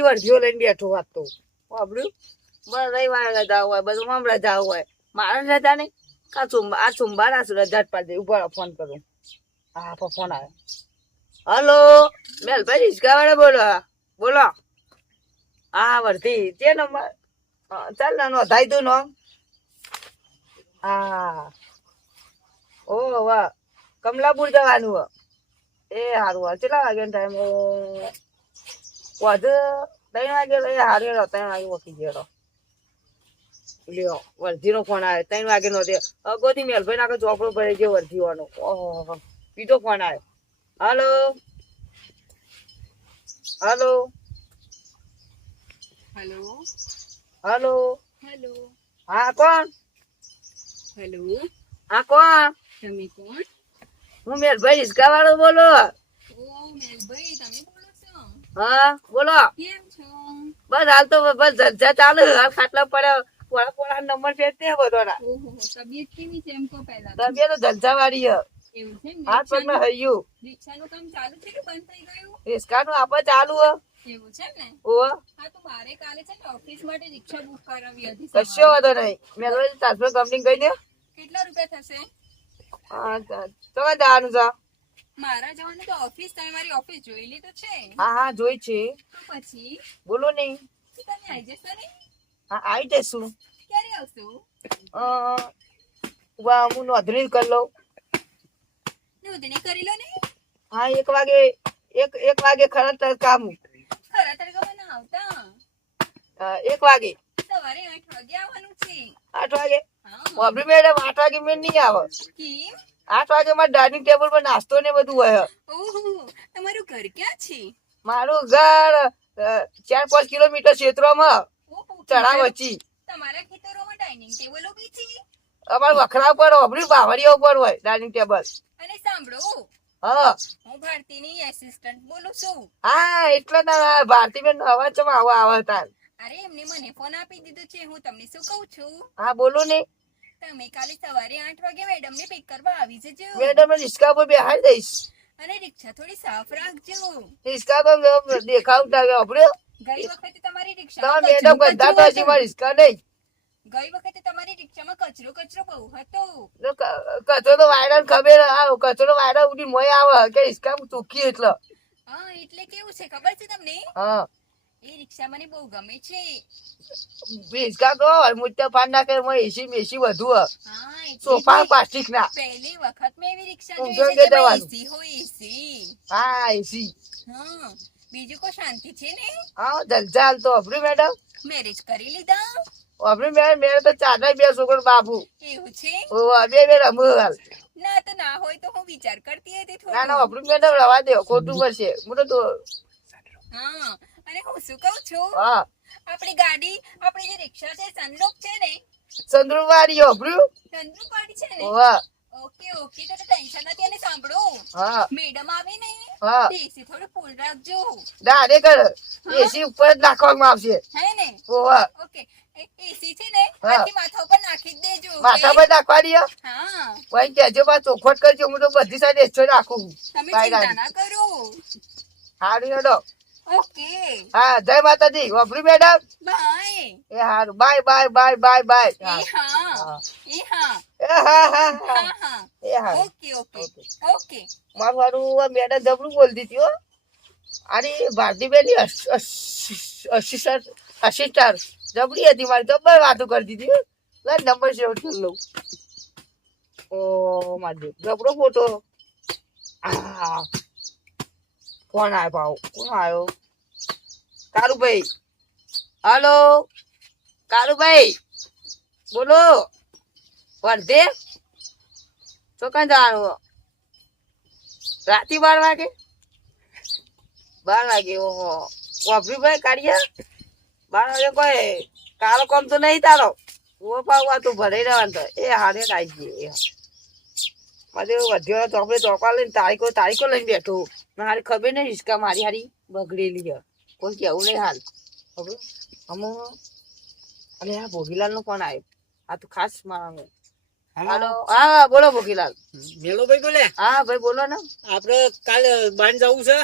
બધી વર્ધીઓ લઈને બેઠો વાત તો વાપર્યું બસ રવિવારે રજા હોય બધું હમણાં રજા હોય મારે રજા નહીં કા આ સોમવાર આ રજા જ પાડી દે ઉપર ફોન કરું હા ફોન આવે હલો મેલભાઈ રિસ્કાવાળા બોલો બોલો હા વર્ધી તે નંબર ચાલ ના નોંધાઈ દઉં નો હા ઓ વાહ કમલાપુર જવાનું એ સારું હા કેટલા વાગ્યાનો ટાઈમ વધુ 3 વાગે હારે 3 વાગે વકી ગયો લ્યો વર્ધીનો ફોન આવે 3 વાગે નો અગોથી મેલભાઈ નાખો ચોપડો ભરી ગયો વર્ધીવાનો ઓહો બીજો ફોન આવ્યો hello hello hello hello hello હા કોણ હેલો હા કોણ તમે કોણ હું મેલભાઈ હિસકા વાળો બોલો ઓ મેલભાઈ તમે બોલો છો હા બોલો કેમ છો બસ હાલ તો બસ જલસા ચાલુ હાલ ખાટલા પડ્યા પોળા પોળા નંબર ફેરતે બધો ના ઓહો તબિયત કેવી છે એમ કહો પહેલા તબિયત તો જલસા વાળી હે એવું છે ને હાથ પગમાં હૈયું રિક્ષાનું કામ ચાલુ છે કે બંધ થઈ ગયું હિસકા નું આપણે ચાલુ હે એવું છે ને ઓ હા તો મારે કાલે છે ને ઓફિસ માટે રિક્ષા બુક કરાવી હતી કશો વાંધો નહીં મેલભાઈ ટ્રાન્સફર કંપની કહી દે કેટલા રૂપિયા થશે હા તમે જવાનું છે મારા જવાનું તો ઓફિસ તમે મારી ઓફિસ જોયેલી તો છે હા હા જોઈ છે તો પછી બોલો નહીં તમે આવી જશો ને હા આવી જઈશું ક્યારે આવશો હું નોંધણી કરી લઉં નોંધણી કરી લો ને હા 1 વાગે 1 વાગે ખરા કામ ખરા તડકામાં ના આવતા 1 વાગે સવારે 8 વાગે આવવાનું છે 8 વાગે હા બાબરી મેડમ 8 વાગે મેં નહીં આવે કેમ 8 વાગે મારે ડાઇનિંગ ટેબલ પર નાસ્તો ને બધું હોય ઓહો તમારું ઘર ક્યાં છે મારું ઘર 4-5 કિલોમીટર ક્ષેત્રમાં ઓહો ચડા વચ્ચી તમારા ખેતરોમાં ડાઇનિંગ ટેબલો બી છે અમારે વખરા પર બાબરી બાવળીયા ઉપર હોય ડાઇનિંગ ટેબલ અને સાંભળો હા હું ભારતીની એસિસ્ટન્ટ બોલું છું હા એટલે ના ભારતીબેન અવાજ ચમ આવે તાર અરે એમને મને ફોન આપી દીધો છે હું તમને શું કહું છું હા બોલો ને તમે કાલે સવારે 8 વાગે મેડમને પિક કરવા આવી જજો મેડમ રિસ્કા પર બેહાડી દઈશ અને રિક્ષા થોડી સાફ રાખજો રિસ્કા તો દેખાવતા આપણે ગઈ વખતે તમારી તમે રિક્ષામાં મેડમ બધા તો હજી મારી રિસ્કા નહીં ગઈ વખતે તમારી રિક્ષામાં કચરો બહુ હતો કચરો તો વાયરલ ખબર કચરો વાયરલ ઉડી મોય આવે કે રિસ્કા ચોખ્ખી એટલે હા એટલે કેવું છે ખબર છે તમને હા એ રિક્ષા મને બહુ ગમે છે રિસ્કા તો મોટા પાન નાખે એસી મેસી વધુ હા સોફા એટલે પ્લાસ્ટિક ના પહેલી વખત મેં એવી રિક્ષા ઊંઘવા જોઈ છે જવાનું. જેમાં એસી હોય એસી હા એસી હા બીજું કોઈ શાંતિ છે ને હા જલસા હાલ તો અભરી મેડમ મેરેજ કરી લીધા અભરી મેડમ મેરે તો 4 છોકરો બાબુ એવું છે બે રમુ હાલ ના તો ના હોય તો હું વિચાર કરતી હતી ના ના થોડું અભરી મેડમ રવા દે ખોટું પડશે હું તો હા અને હું શું કહું છું હા આપણી જે રિક્ષા છે સનરૂફ છે ને ચંદ્રવારી અભર્યું સનરૂફ વાળી છે ને હા ઓકે ઓકે તો ટેન્શન નથી અને સાંભળો હા મેડમ આવે ને હા દેશી થોડું ફૂલ રાખજો દાડે કર એસી ઉપર જ નાખવામાં આવશે હે ને ઓવા ઓકે એસી છે ને હા. આથી માથા ઉપર નાખી જ દેજો okay? માથા પર નાખવાની હા ભાઈ કેજો બા ચોખવટ કરજો હું તો બધી સાઈડ એસો નાખું તમે બાય ચિંતા ગાડી. ના કરો હારું હેડો ઓકે હા જય માતાજી વાપરી મેડમ બાય એ હારું bye bye bye bye bye એ હા એ હા એ હા હા હા હા હા એ હારું ઓકે ઓકે ઓકે મારું હારું મેડમ જબરું બોલતી હતી હો અરે ભારતીબેન અસિસ્ટન્ટ જબરી હતી મારી જબર વાતો કરતી હતી લે નંબર સેવ કરી લઉં ઓ મારી જબરો ફોટો હા કોણ આવ્યો ભાવ કોણ આવ્યો કારુભાઈ હલો કારુભાઈ બોલો વર્ધે તો કઈ જવાનું રાતે 12 વાગે ઓહો વાપરીભાઈ કાઢ્યા 12 વાગે કોઈ કારો કામ તો નહીં તારો ઓ પાવા તું ભરાઈ રહેવાનું તો એ હારે આવી ગઈ મારે વધ્યો ચોકડે ચોકવા લઈને તારીખો લઈને બેઠો મારી ખબર નહીં રિસ્કા મારી હારી બગડેલી છે કોઈ કેવું નહીં હાલ ખબર અમુક અરે હા ભોગીલાલ નો ફોન આવ્યો આ તો ખાસ મારા હાલો હા બોલો ભોગીલાલ મેલો ભાઈ બોલે હા ભાઈ બોલો ને આપડે કાલે બાન જવું છે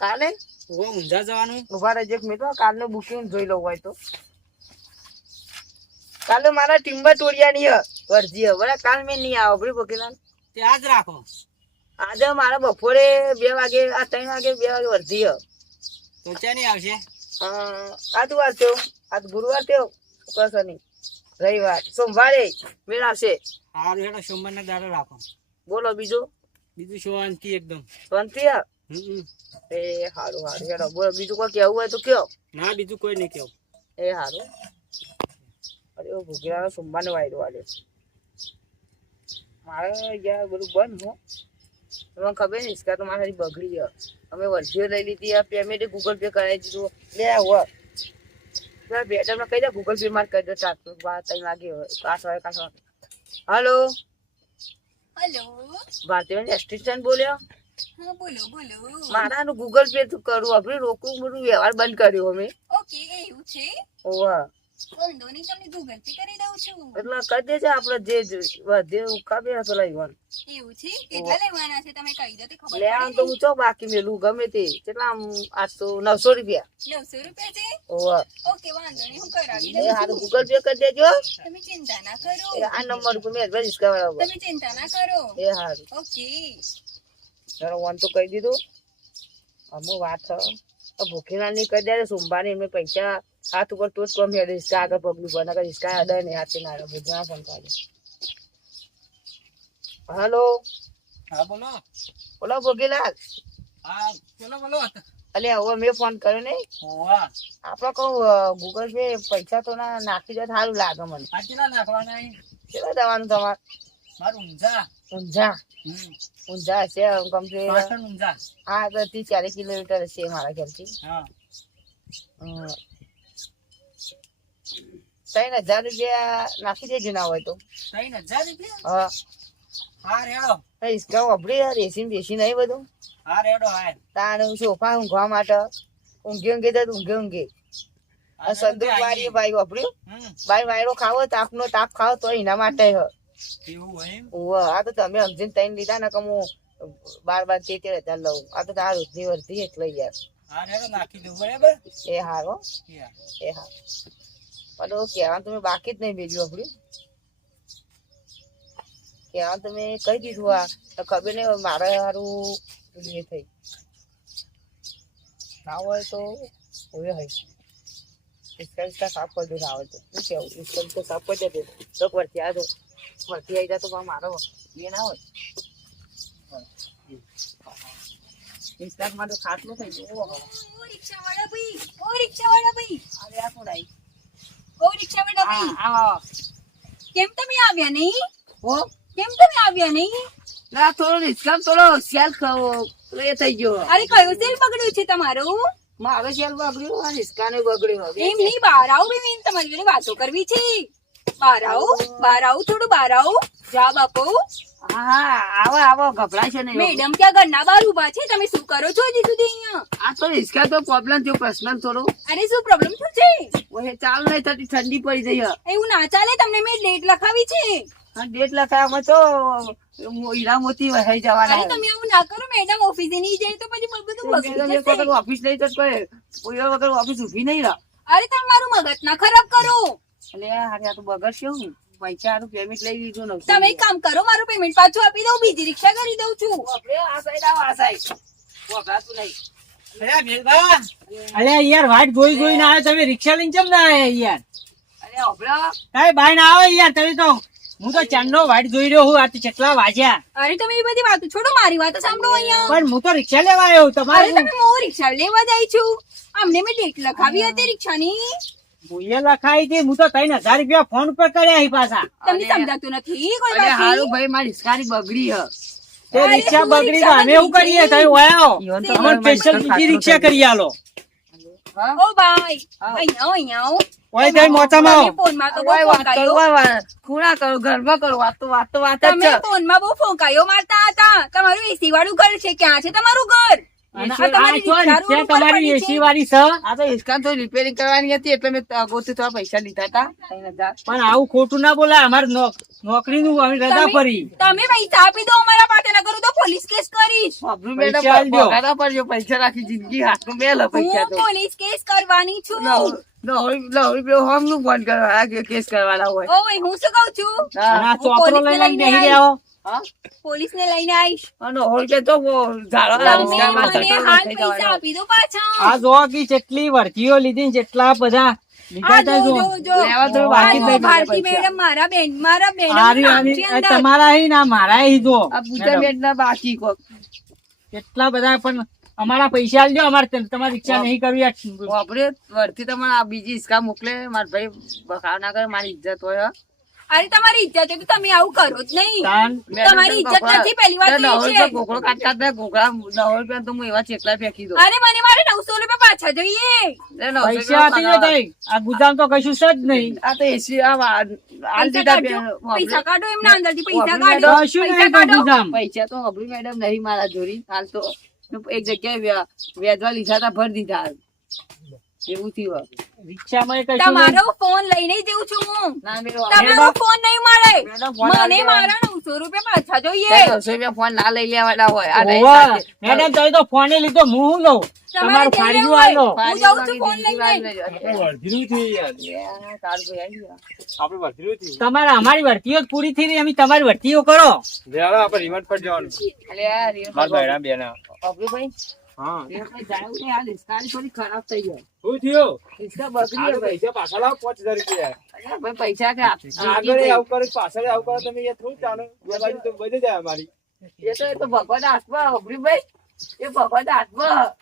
કાલે ઓવા ઊંઝા જવાનું ઉભા રહેજો એક મિનિટ હો, કાલનું બુકિંગ જોઈ લઉં હોય તો. કાલે મારા ટીમમાં તોડિયાની વર્જી બરાબર, કાલ મેં નહીં આવો ભાઈ બકીલાલ. તે આજ રાખો. આજે મારા બપોરે 2 વાગે આ 3 વાગે 2 વાગે વર્જી તો ચા નહીં આવશે? આજ વાર થયો, આજ ગુરુવાર થયો, શુક્ર શનિ રવિવાર સોમવારે મેળ આવશે. સારું હેડો સોમવારના દાડો રાખો. બોલો બીજું બીજું શાંતિ એકદમ. શાંતિ હમ. એ સારું સારું હેડો બોલો બીજું કોઈ કેવું હોય તો કયો. ના બીજું કોઈ નહીં કેવું. એ સારું. અરે ભૂખીરાનો સોમવારનો વાયદો આલ્યો મારે યાર બધું બંધ હો. તમને ખબર ને ઇસ્કા તો મારી બગડી ગયો. અમે વર્જીઓ લઈ લીધી, પેમેન્ટ ગૂગલ પે કરાવી દીધું. લે આવો બેટમને કહી દે ગૂગલ પે માર કરી દો. 3 વાગે 8 વાગે 8 વાગે. Hello hello. ભારતીય એસ્ટિસ્ટન્ટ બોલ્યો. હા બોલો બોલો. મારાનું ગૂગલ પે તું કરું આપણે રોકું બધું વ્યવહાર બંધ કર્યો અમે. ઓકે એવું છે. ઓવા વાંધો નહીં, તમને ગૂગલ પે કરી દઉં છું. એટલે કરી દેજો આપણે જે વધે ઉકાબે પેલા ઈવન. એવું છે? કેટલા લેવાના છે તમે કહી દો તો ખબર લે આમ તો પડે હું ચો બાકી મેલું ગમે તે કેટલા આમ 800 900 રૂપિયા. ને. 900 રૂપિયા છે. ઓવા ઓકે વાંધો નહીં, હું કરાવી એ દઉં હારું છું. ગૂગલ પે કરી દેજો. તમે ચિંતા ના કરો. એ આ નંબર ઉપર મેં એડવાઇસ કરાવો. તમે ચિંતા ના કરો. એ હારું ઓકે. ચલો વન તો કહી દીધું. અમુ વાત ભૂખીના ની કરી દે સોમવારે એમને પૈસા હાથ ઉપર તો જ કમ હેડે હિસ્કા આગળ પગલું બના કરી હિસ્કા અડે ને હાથે ના ભૂખના ફોન કાઢે. હલો હા બોલો. બોલો ભોગીલાલ. હા બોલો. અલે હવે મેં ફોન કર્યો ને ઓવા આપડે કહું ગૂગલ પે પૈસા તો ના નાખી દે સારું લાગે મને. આ કેટલા નાખવાના? કેટલા જવાનું તમારે? મારું ઊંઝા. ઊંઝા હમ. ઊંઝા હશે કમસે પાટણ ઊંઝા. હા 30-40 કિલોમીટર હશે મારા ખ્યાલથી. હા 3000 રૂપિયા નાખી દેજો ના હોય તો. 3000 રૂપિયા? હા હા રેડો. હિસ્કા વાપરી યાર એસી બેસી નહીં બધું. હા રેડો. હા તાનું સોફા ઊંઘવા માટે ઊંઘે તો ઊંઘે. આ સંદૂક વાળી ભાઈ વાપર્યું. હમ. ભાઈ વાયરો ખાવો તાપનો તાપ ખાવો તો એના માટે હ. એવું હોય એમ? આ તો તમે સમજીને તઈને લીધા ને કે હું 12-13 લઉં. આ તો તારા રોજની વર્ધી એટલે યાર. હા રેડો નાખી દઉં બરાબર. એ હારો યા. એ હા પણ કહેવાનું તમે બાકી જ નહીં ભેજ્યું આપણું. કહેવાનું તમે કહી દીધું આ તો ખબર નહીં મારે સારું એ થઈ ના હોય તો હોય હોય ઇસ્કા સાફ કરી દો આવે તો શું કેવું ઇસ્કા સાફ કરી દે તો વરથી આ તો વરથી આવી જાય તો મારો એ ના હોય. ઇસ્કામાં તો ખાટલું થઈ ગયું. ઓ રિક્ષાવાળા ભાઈ, ઓ રિક્ષાવાળા ભાઈ, અરે આ કોણ આવી? ઓ રિક્ષાવાળા ભાઈ, હા કેમ તમે આવ્યા નહીં? ઓ કેમ તમે આવ્યા નહીં? ના થોડો રિસ્કા થોડો સેલ એ થઈ ગયો. અરે કયો સેલ બગડ્યું છે તમારું? મારો સેલ બગડ્યો આ રિસ્કા ને બગડ્યો. એમ નહીં, બહાર આવો બેન, તમારી જોડે વાતો કરવી છે. બહાર આવો, થોડું બહાર આવો. જવાબ આપો. હા આવો ગભરાય છે ને મેડમ ત્યાં ઘરના બહાર ઉભા છે, તમે શું કરો છો હજી સુધી અહીંયા? આ તો રિસ્કા તો પ્રોબ્લેમ થયો પર્સનલ થોડો. અરે શું પ્રોબ્લેમ શું છે? ઓહે ચાલ નહીં થતી ઠંડી પડી જઈ. એવું ના ચાલે, તમને મેં ડેટ લખાવી છે. હા ડેટ લખાવવામાં તો હીરા મોતી વહાઈ જવાના. અરે તમે આવું ના કરો મેડમ, ઓફિસે નહીં જાય તો પછી બધું બગડી જશે. ઓફિસ નહીં તો કોઈ વગર ઓફિસ ઉભી નહીં રહે. અરે તમે મારું મગજ ના ખરાબ કરો. એટલે હારે આ તો બગડશે હું પૈસા હારું પેમેન્ટ લઈ લીધું ને. તમે એક કામ કરો, મારું પેમેન્ટ પાછું આપી દઉં, બીજી રિક્ષા કરી દઉં છું. આપણે આ સાઈડ આવો આ સાઈડ વપરાતું નહીં. અરે મેલબા, અરે યાર વાટ જોઈને આવ્યો તમે, રિક્ષા લઈને કેમ ના આવ્યા યાર? અરે ઓભળા કઈ બાય ના આવે યાર તમે તો. હું તો ચાંદનો વાટ જોઈ રહ્યો હું. આ તો કેટલા વાગ્યા? અરે તમે એ બધી વાતો છોડો, મારી વાતો સાંભળો અહીંયા. પણ હું તો રિક્ષા લેવા આવ્યો. અરે તમારે તમે હું રિક્ષા લેવા જાય છું. અમને મેં ડેટ લખાવી હતી રિક્ષાની. મુએ લખાઈ હતી. હું તો 3000 રૂપિયા ફોન પર કર્યા છે પાછા. તમને સમજાતું નથી કોઈ અરે વાત? હારું ભાઈ મારી રિસ્કાની બગડી હ. તે રિક્ષા બગડી તો અમે એવું કરીએ? તમે વયા અમે સ્પેશિયલ બીજી રિક્ષા કરી આલો. ઓ ભાઈ, અહીંયા આવો. ઓય તે મોચામાં તમે ફોનમાં તો બહુ ફોંકાયો. ખૂણા કરો ઘરમાં કરો વાત તો વાત જ તમે છે. ફોનમાં બહુ ફોંકાયો મારતા હતા. તમારું એસી વાળું ઘર છે, ક્યાં છે તમારું ઘર? અને આ તમારી આ જો રિક્ષા રિક્ષા રોડ પર તમારી પડી છે. એસી વાળી છે. આ તો હિસ્કા તો રિપેરિંગ કરવાની હતી એટલે મેં ગોતી થોડા પૈસા લીધા હતા 3000. પણ આવું ખોટું ના બોલાય. અમારે નોકરીનું હવે રજા તમે- પડી. તમે પૈસા આપી દો અમારા પાસે, નકર હું તો પોલીસ કેસ કરીશ. બાપરી પૈસા મેડમ આલજો. પગાર પડજો, પૈસા રાખી જિંદગી હાથમાં મેલ પૈસા હું તો પોલીસ કેસ કરવાની છું. લવરી હમનું ફોન કરવા કેસ કરવાના હોય. ઓય હું શું કઉ છું, હા. અને આ હું ચોપડો પોલીસને લઈને લઈને બેસી આવીશ. રહ્યો. હા? પોલીસને લઈને આવીશ. અને હોય કે તો ઝાડવા તમે રિક્ષામાં મને ધક્કો હાલ થઈ પૈસા જવાનો. આપી દો પાછા. આ જો કે જેટલી વર્તીઓ લીધી ને જેટલા બધા લીધા આ તા જો જો. જો જો લેવા તો આ બાકી જો જ નહીં ભારતી પૈસા. મેડમ મારા બેન આરી આરી આ તમારા હી ના મારા હી જો. આ પૂજા બેન ના બાકી કોક. કેટલા બધા પણ અમારા પૈસા આલજો, અમારે તમારી રિક્ષા નહીં કરવી. આ વાપરે વળતી તમારે આ બીજી ઈસકા મોકલે, મારા ભાઈ બખાવ ના કરે, મારી ઇજ્જત હોય. અરે તમારી ઇજ્જત હોય તો તમે આવું કરો જ નહીં. તાન તમારી ઇજ્જત નથી, પહેલી વાત તો એ છે. ગોગળો કાઢતા ગોગળા 9 રૂપિયા તો હું એવા ચેકલા ફેંકી દઉં. અરે મને મારે 900 રૂપિયા પાછા જોઈએ. એટલે 900 પૈસા આપી દો રૂપિયા તઈ. આ ગુજામ તો કશું છે જ નહીં. આ તો એસી આ આલ પૈસા દીધા કાઢો, બે- પૈસા કાઢો એમના અંદરથી, પૈસા વાપરી કાઢો, કશું પૈસા નહીં કાઢો. ગુજામ. પૈસા તો અભરી મેડમ નહીં મારા જોડી. હાલ તો એક જગ્યાએ વેચવા લીધા તા, ભરી દીધા હાલ. એવું થયું. રિક્ષામાં કશું નહીં. તમારો ફોન લઈને જ જઉં છું હું. ના મેં તમારો ફોન નહીં મળે. મેડમ ફોન મને આલી મારા 900 રૂપિયા પાછા જોઈએ. 900 રૂપિયા ફોન ના લઈ લેવાના હોય. આ નહીં ઓવા. સાથે. મેડમ તમે તો ફોને લીધો, હું લઉં. તમારે તમારું જઈ ફાડ્યું લેવું હોય. આલો. હું જાઉં છું ફોન લઈને. વર્ધીનું થયું યાર. તારું ભાઈ આવી ગયા. આપણે વર્ધીનું થયું. તમારે અમારી વર્તીઓ જ પૂરી થઈ રહી, અમે તમારી વર્તીઓ કરો. લે હાલો, આપણે રિમોટ પર જવાનું. અલ્યા, રીયો મારા ભાઈના બેના. અભરીભાઈ, હા. રીયોભાઈ જાયું નહીં. આ રિક્ષાની થોડી ખરાબ થઈ જાય. શું થયું? રિક્ષા બગડી આ તો ગઈ. પૈસા પાછા લાવો, 5000 રૂપિયા. અલ્યા, ભાઈ પૈસા કે આગળ આવું કરો, પાછળ આવું કરો, તમે યાર થોડું ચાલે. બે બાજુ તો બચી જાય અમારી. એ તો ભગવાન હાથમાં અભરીભાઈ, એ ભગવાન હાથમાં.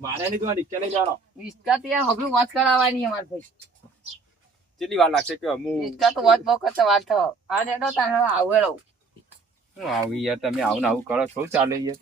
મારે નહીં તો આ રિક્ષા લઈ જવાનો. રિક્ષા ત્યાં અભરી વાત કરાવવાની અમારે ભાઈ. કેટલી વાર લાગશે કે હું રિક્ષા તો વાત બહુ કરતા વાત થયો. આ નેડો તારે હવે આવેલો. હું આવું યાર, તમે આવું ને આવું કરો, થોડું ચાલે યાર.